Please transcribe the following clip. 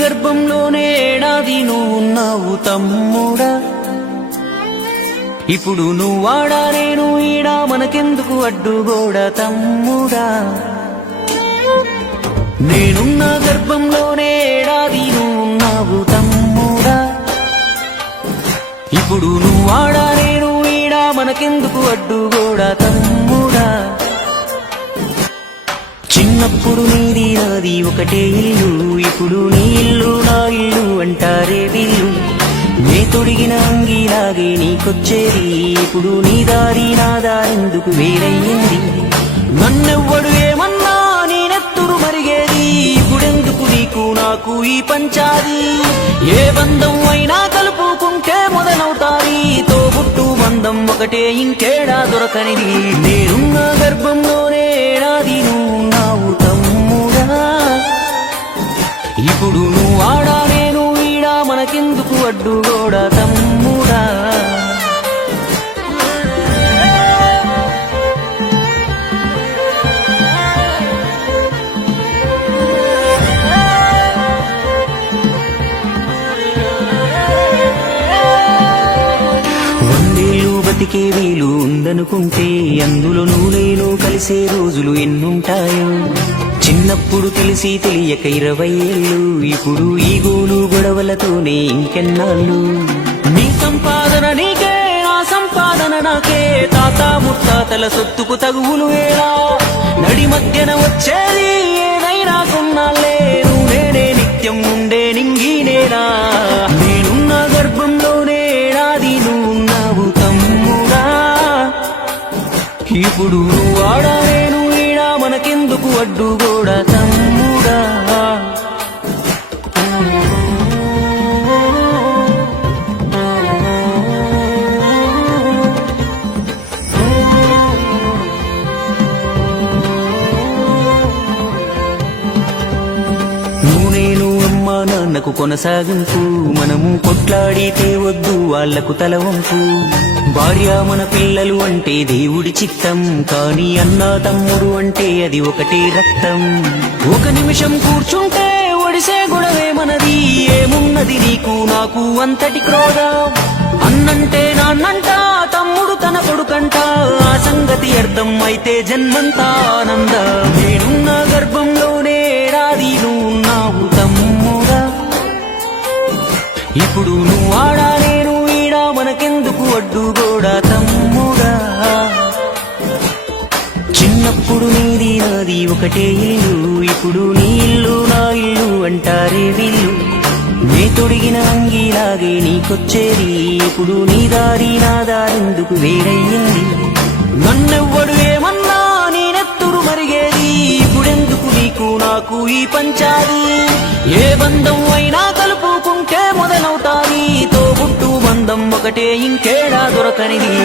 గర్భంలోనే ఏడాది నువ్వున్నావు తమ్ముడా. ఇప్పుడు నువ్వాడా నేను ఈడా మనకెందుకు అడ్డుగోడా తమ్ముడా. నేనున్న గర్భంలోనే ఏడాది నువ్వున్నావు తమ్ముడా. ఇప్పుడు నువ్వాడా నేను ఈడా మనకెందుకు అడ్డుగోడా తమ్ముడా. చిన్నప్పుడు నీది నాది ఒకటే ఇల్లు, ఇప్పుడు నీ ఇల్లు నా ఇల్లు అంటారే వీళ్ళు. నే తొడిగిన అంగిలాగే నీకొచ్చేది, ఇప్పుడు నీ దారి నా దారెందుకు వేరయ్యింది. నన్నెవ్వడు ఏమన్నా నేనెత్తురు మరిగేది, ఇప్పుడెందుకు నీకు నాకు ఈ పంచాది. ఏ బంధం అయినా కలుపుకుంటే మొదలవుతాయి, తోబుట్టు బంధం ఒకటే ఇంకేడా దొరకనిది. నేనున్న గర్భంలోనే ఏడాది నువ్వున్నావు తమ్ముడా. ఇప్పుడు నువ్వు ఆడా నేను ఈడా మనకెందుకు అడ్డుగోడా తమ్ముడా. బతికే వీలు ఉందనుకుంటే అందులో నువ్వు నేను కలిసే రోజులు ఎన్నుంటాయో. చిన్నప్పుడు తెలిసి తెలియక 20 ఏళ్ళు, ఇప్పుడు ఈ గోలు గొడవలతోనే ఇంకెన్నాళ్ళు. నీ సంపాదన నీకే నా సంపాదన నాకే, తాత ముత్తాతల సొత్తుకు తగువులు వేలా. నడి మధ్యన వచ్చేది ఏదైనా కొన్నాళ్ళే, నువ్వు నేనే నిత్యం ఉండే నింగినేనా. నేనున్న గర్భంలోనే ఏడాది నువ్వున్నావు తమ్ముడా. ఇప్పుడు వాడా నేను ఈడా మనకెందుకు అడ్డుగోడా తమ్ముడా. నువ్వు నేను అమ్మా నాన్నకు కొనసాగింపు, మనము కొట్లాడితే వద్దు వాళ్లకు తలవంపు. భార్య మన పిల్లలు అంటే దేవుడి చిత్తం, కానీ అన్నా తమ్ముడు అంటే అది ఒకటే రక్తం. ఒక నిమిషం కూర్చుంటే ఒడిసే గొడవే మనది, ఏమున్నది నీకు నాకు అంతటి క్రోధం. అన్నంటే నాన్నంట, తమ్ముడు తన కొడుకంట, ఆ సంగతి అర్థం అయితే జన్మంతా ఆనంద. నేనున్న గర్భంలోనే ఏడాది నువ్వున్నావు తమ్ముడా. ఇప్పుడు నువ్వు ఆడా నేను ఈడా మనకెందుకు అడ్డుగోడా తమ్ముడా. చిన్నప్పుడు నీది నాది ఒకటే ఇల్లు, ఇప్పుడు నీ ఇల్లు నా ఇల్లు అంటారే వీళ్ళు. నే తొడిగిన అంగిలాగే నీకొచ్చేది, ఇప్పుడు నీ దారి నా దారెందుకు వేరయ్యింది. నన్నెవ్వడు ఏమన్నా నేనెత్తురు మరిగేది, ఇప్పుడెందుకు నీకు నాకు ఈ పంచాది. ఏ బంధం అయినా కలుపుకుంటే మొదలవుతాయి, తోబుట్టు బంధం ఒకటే ఇంకేడా దొరకనిది.